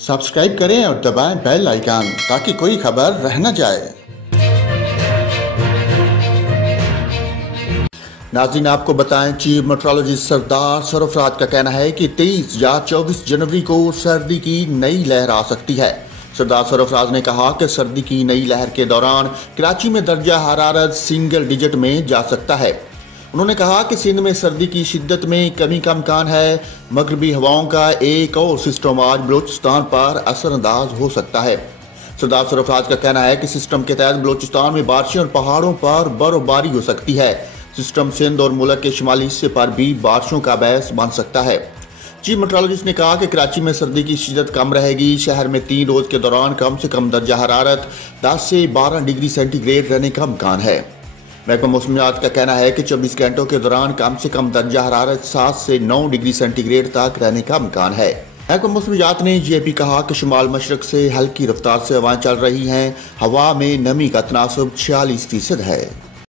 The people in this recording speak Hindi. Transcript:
सब्सक्राइब करें और दबाएं बेल आइकन ताकि कोई खबर रह न जाए। नाज़रीन, आपको बताएं, चीफ मेट्रोलॉजिस्ट सरदार सरफराज का कहना है कि 23 या 24 जनवरी को सर्दी की नई लहर आ सकती है। सरदार सरफराज ने कहा कि सर्दी की नई लहर के दौरान कराची में दर्जा हरारत सिंगल डिजिट में जा सकता है। उन्होंने कहा कि सिंध में सर्दी की शिद्दत में कमी का इम्कान है। मगरबी हवाओं का एक और सिस्टम आज बलूचिस्तान पर असरअंदाज हो सकता है। सरदार सरफराज का कहना है कि सिस्टम के तहत बलूचिस्तान में बारिशें और पहाड़ों पर बर्फबारी हो सकती है। सिस्टम सिंध और मुल्क के शुमाली हिस्से पर भी बारिशों का बायस बन सकता है। चीफ मेट्रोलॉजिस्ट ने कहा कि कराची में सर्दी की शिद्दत कम रहेगी। शहर में 3 रोज के दौरान कम से कम दर्जा हरारत 10 से 12 डिग्री सेंटीग्रेड रहने का इम्कान है। महकमा मौसमियात का कहना है कि 24 घंटों के दौरान कम से कम दर्जा हरारत 7 से 9 डिग्री सेंटीग्रेड तक रहने का इम्कान है। महकमा मौसमियात ने ये भी कहा कि शुमाल मशरक से हल्की रफ्तार से हवाएं चल रही हैं। हवा में नमी का तनासुब 46% है।